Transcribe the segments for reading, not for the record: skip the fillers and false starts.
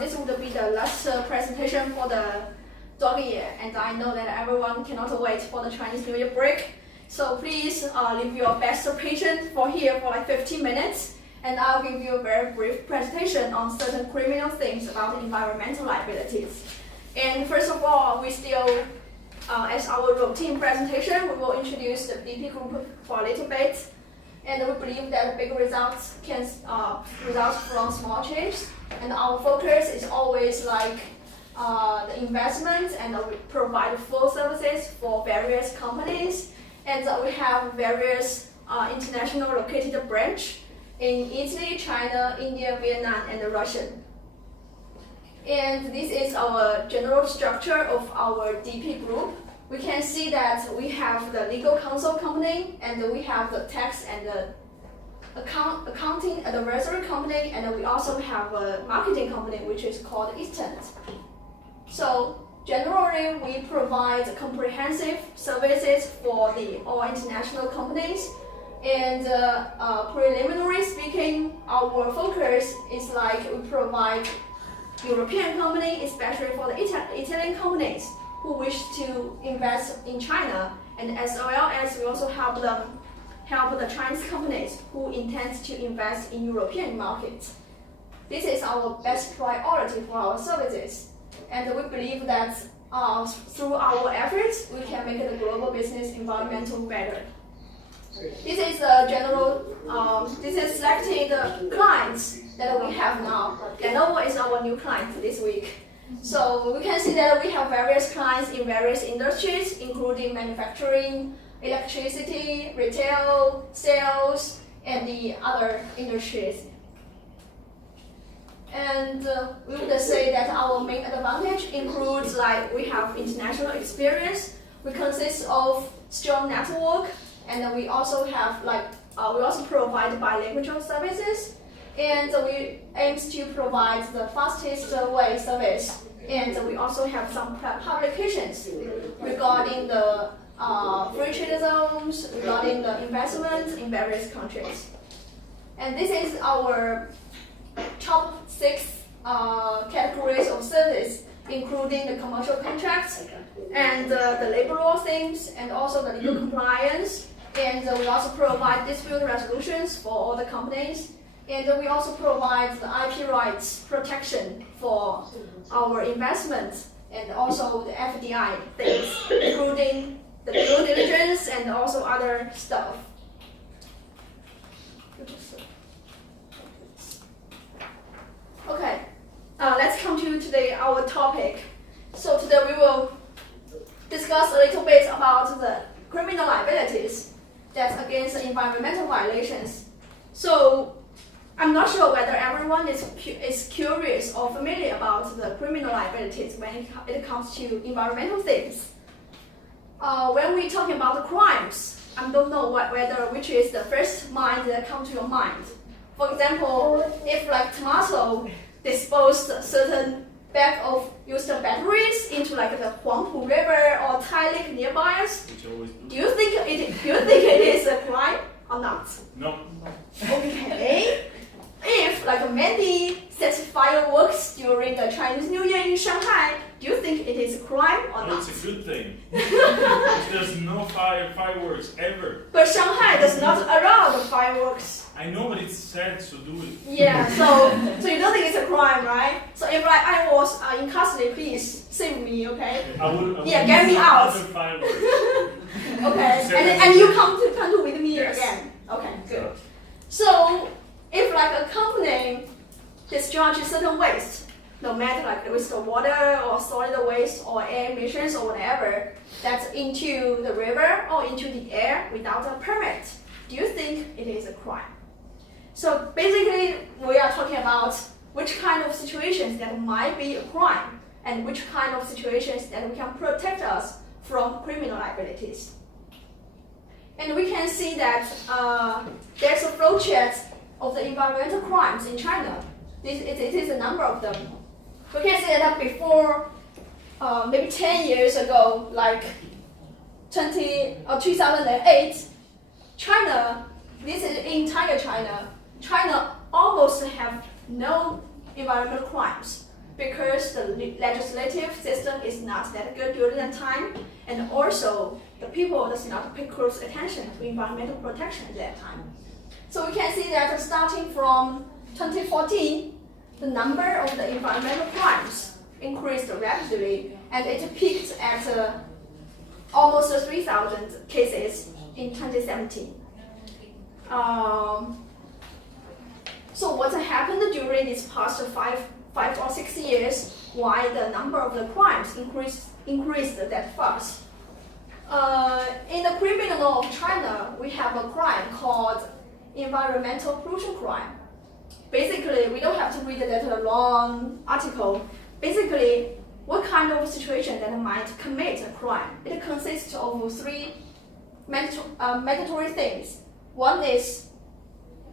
This would be the last presentation for the dog year, and I know that everyone cannot wait for the Chinese New Year break. So please leave your best patience for here for like 15 minutes, and I'll give you a very brief presentation on certain criminal things about environmental liabilities. And first of all, we still, as our routine presentation, we will introduce the DP group for a little bit. And we believe that big results can result from small changes. And our focus is always like the investment, and we provide full services for various companies. And we have various international located branch in Italy, China, India, Vietnam, and Russia. And this is our general structure of our DP group. We can see that we have the legal counsel company, and we have the tax and the accounting advisory company, and we also have a marketing company which is called Easton. So generally, we provide comprehensive services for all international companies. And preliminary speaking, our focus is like we provide European company, especially for the Italian companies who wish to invest in China, and as well as we also help the Chinese companies who intend to invest in European markets. This is our best priority for our services, and we believe that through our efforts, we can make the global business environmental better. This is the general, this is selecting the clients that we have now. Lenovo is our new client this week. So we can see that we have various clients in various industries, including manufacturing, electricity, retail, sales, and the other industries. And we would say that our main advantage includes like we have international experience, we consist of strong network, and we also have like we also provide bilingual services. And we aim to provide the fastest way service. And we also have some publications regarding the free trade zones, regarding the investment in various countries. And this is our top 6 categories of service, including the commercial contracts and the labor law things, and also the legal compliance. And we also provide dispute resolutions for all the companies. And we also provide the IP rights protection for our investments, and also the FDI things, including the due diligence and also other stuff. Okay, let's come to today our topic. So today we will discuss a little bit about the criminal liabilities that's against the environmental violations. So I'm not sure whether everyone is curious or familiar about the criminal liabilities when it comes to environmental things. When we're talking about the crimes, I don't know which is the first mind that comes to your mind. For example, if like tomato disposed certain bag of used batteries into like the Huangpu River or Tai Lake nearby, do you think it is a crime or not? No. Okay. If like Mandy sets fireworks during the Chinese New Year in Shanghai, do you think it is a crime or not? It's a good thing. There's no fireworks ever. But Shanghai does not allow the fireworks. I know, but it's sad to do it. Yeah, so you don't think it's a crime, right? So if like I was in custody, please save me, okay? I would get me out. Fireworks. Okay, and you come to with me yes. again. Okay, good. So if like a company discharges certain waste, no matter like waste of water or solid waste or air emissions or whatever, that's into the river or into the air without a permit, do you think it is a crime? So basically, we are talking about which kind of situations that might be a crime and which kind of situations that we can protect us from criminal liabilities. And we can see that there's a flowchart of the environmental crimes in China. It is a number of them. We can see that before, maybe 10 years ago, like 2008, China, this is entire China almost have no environmental crimes. first, the legislative system is not that good during that time, and also the people does not pay close attention to environmental protection at that time. So we can see that starting from 2014, the number of the environmental crimes increased rapidly, and it peaked at almost 3,000 cases in 2017. So what happened during these past five or 6 years? Why the number of the crimes increased that fast? In the criminal law of China, we have a crime called environmental pollution crime. Basically, we don't have to read that long article. Basically, what kind of situation that might commit a crime? It consists of three mandatory things. One is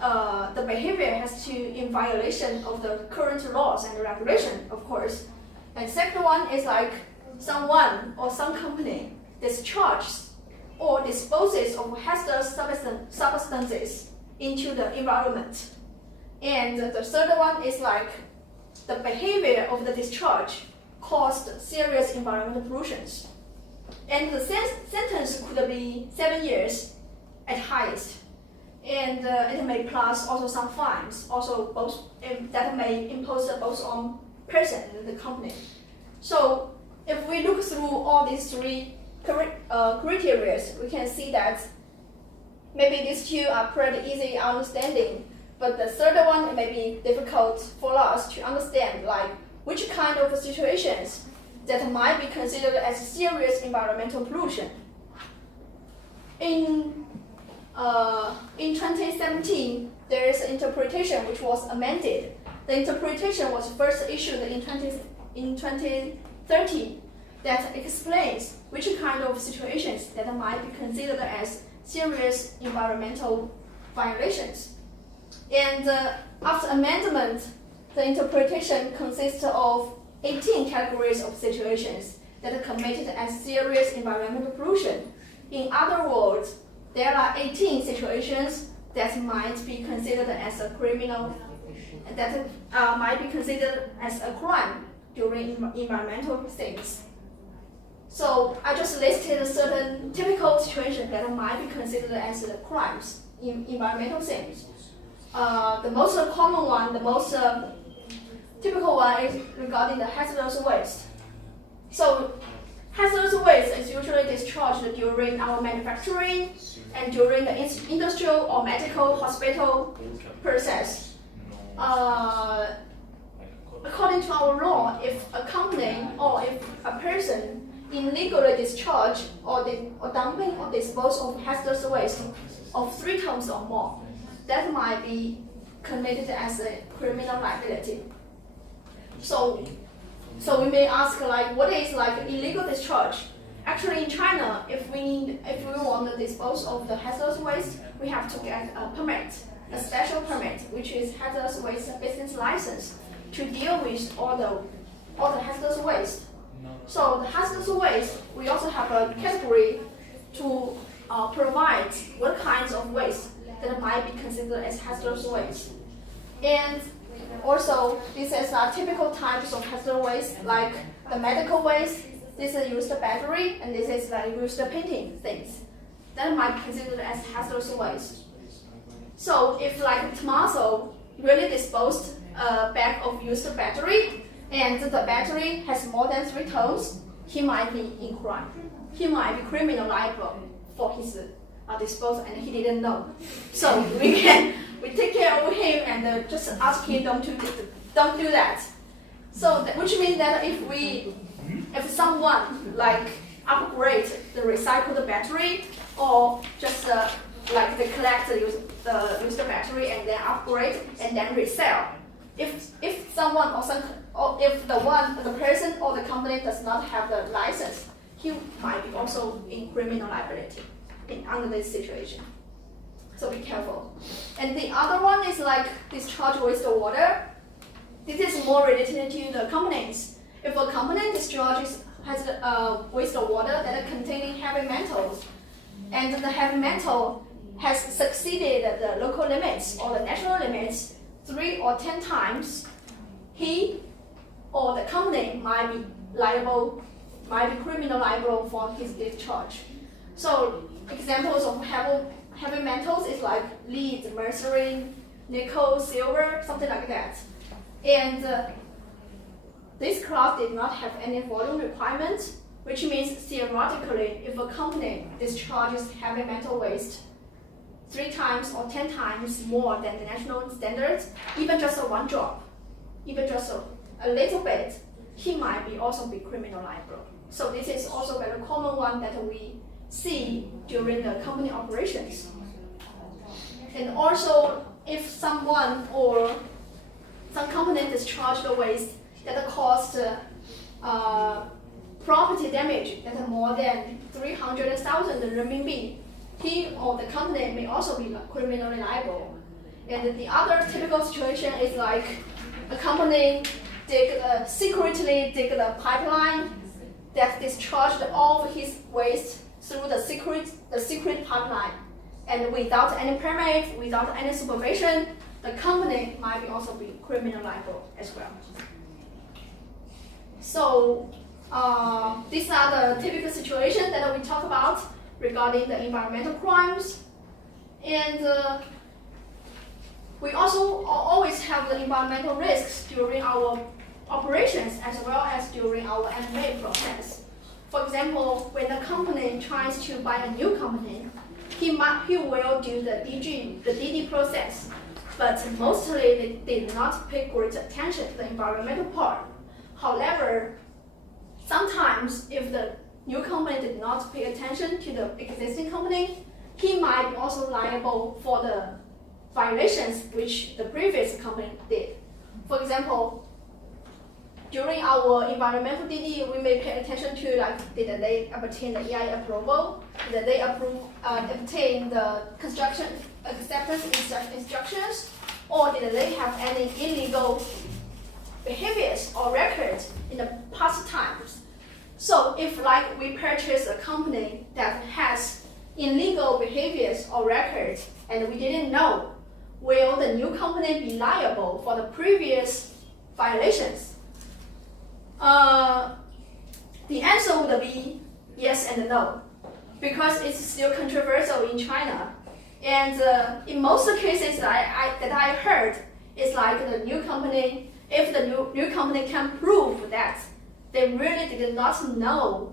the behavior has to in violation of the current laws and regulation, of course. And second one is like someone or some company discharges or disposes of hazardous substances into the environment. And the third one is like the behavior of the discharge caused serious environmental pollutions. And the sentence could be 7 years at highest. And it may plus also some fines, also both that may impose both on person and the company. So if we look through all these three criteria, we can see that maybe these two are pretty easy understanding, but the third one may be difficult for us to understand, like which kind of situations that might be considered as serious environmental pollution. In 2017, there is an interpretation which was amended. The interpretation was first issued in 2013 that explains which kind of situations that might be considered as serious environmental violations. And after amendment, the interpretation consists of 18 categories of situations that are committed as serious environmental pollution. In other words, there are 18 situations that might be considered as a criminal, that might be considered as a crime during environmental things. So I just listed certain typical situations that might be considered as crimes in environmental things. The most common one, the most typical one is regarding the hazardous waste. So hazardous waste is usually discharged during our manufacturing and during the industrial or medical hospital process. According to our law, if a company or if a person illegally discharge or dumping or dispose of hazardous waste of 3 tons or more, that might be committed as a criminal liability. So we may ask, like, what is like illegal discharge? Actually, in China, if we want to dispose of the hazardous waste, we have to get a permit, a special permit, which is hazardous waste business license, to deal with all the hazardous waste. So the hazardous waste, we also have a category to provide what kinds of waste that might be considered as hazardous waste. And also, this is typical types of hazardous waste, like the medical waste. This is used battery, and this is like used painting things. That might be considered as hazardous waste. So if like Tommaso really disposed a bag of used battery, and the battery has more than 3 tons, he might be in crime. He might be criminal liable for his disposal, and he didn't know. So we take care of him and just ask him don't do that. So which means that if someone like upgrade the recycled battery, or just like they collect the used battery and then upgrade and then resell. If someone or if the person or the company does not have the license, he might be also in criminal liability under this situation. So be careful. And the other one is like discharge wastewater. This is more related to the companies. If a company discharges wastewater that are containing heavy metals, and the heavy metal has succeeded the local limits or the national limits 3 or 10 times, he or the company company might be criminal liable for his discharge. So examples of heavy metals is like lead, mercury, nickel, silver, something like that. And this clause did not have any volume requirement, which means theoretically, if a company discharges heavy metal waste 3 times or 10 times more than the national standards, even just one drop, even just a little bit, he might also be criminal liable. So this is also a very common one that we see during the company operations. And also, if someone or some company discharge the waste that caused property damage that are more than 300,000 renminbi, he or the company may also be criminally liable. And the other typical situation is like a company secretly dig the pipeline that discharged all of his waste through the secret pipeline, and without any permit, without any supervision, the company might also be criminal liable as well. So these are the typical situations that we talk about regarding the environmental crimes. And we also always have the environmental risks during our operations as well as during our M&A process. For example, when the company tries to buy a new company, he will do the DD process, but mostly they did not pay great attention to the environmental part. However, sometimes if the new company did not pay attention to the existing company, he might be also liable for the violations which the previous company did. For example, during our environmental DD, we may pay attention to like, did they obtain the EIA approval? Did they obtain the construction acceptance instructions? Or did they have any illegal behaviors or records in the past times? So if like we purchase a company that has illegal behaviors or records and we didn't know, will the new company be liable for the previous violations? The answer would be yes and no, because it's still controversial in China. And in most cases that I heard, it's like the new company, if the new company can prove that they really did not know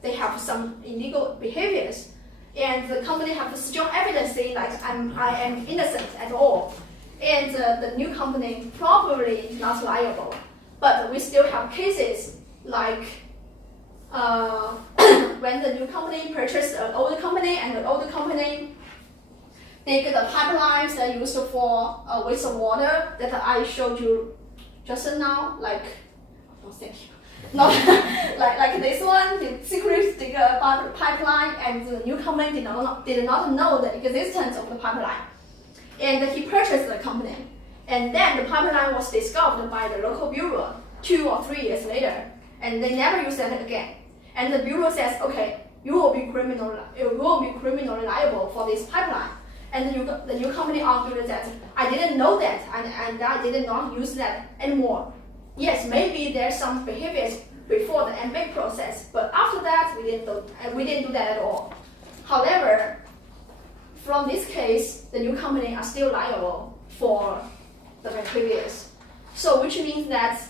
they have some illegal behaviors, and the company have strong evidence saying like I am innocent at all, and the new company probably not liable. But we still have cases like when the new company purchased an old company, and the old company dig the pipelines that are used for wastewater that I showed you just now, like, oh, thank you. Not like this one, the secret dig a pipeline, and the new company did not know the existence of the pipeline. And he purchased the company. And then the pipeline was discovered by the local bureau 2 or 3 years later, and they never used it again. And the bureau says, okay, you will be criminally liable for this pipeline. And the new company argued that I didn't know that, and I did not use that anymore. Yes, maybe there's some behaviors before the M&A process, but after that we didn't do that at all. However, from this case, the new company are still liable for the behaviors. So which means that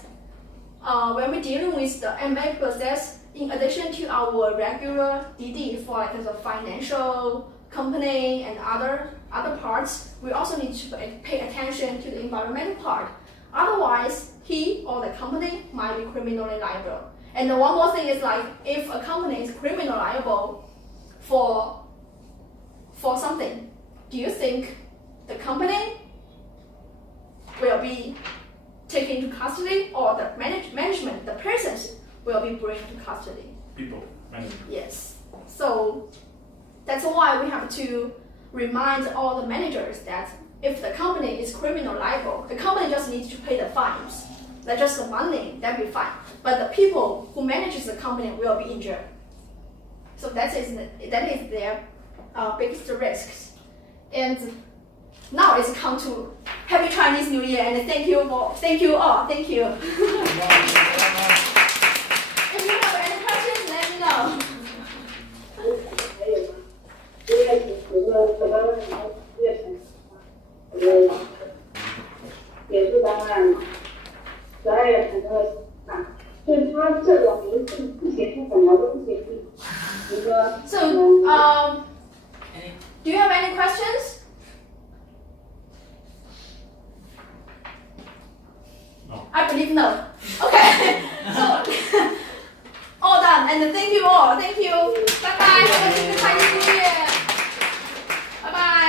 when we're dealing with the M&A process, in addition to our regular DD for like the financial company and other parts, we also need to pay attention to the environmental part. Otherwise, he or the company might be criminally liable. And one more thing is like, if a company is criminally liable for something, do you think the company will be taken into custody, or the management, the persons will be brought to custody? People, management. Yes. So that's why we have to remind all the managers that if the company is criminal liable, the company just needs to pay the fines. That's just the money, that'll be fine. But the people who manages the company will be injured. So that is their biggest risks. And now it's come to Happy Chinese New Year, and thank you all. Thank you. leave note. Okay. So all done. And thank you all. Thank you. Bye bye. Have a good Chinese New Year.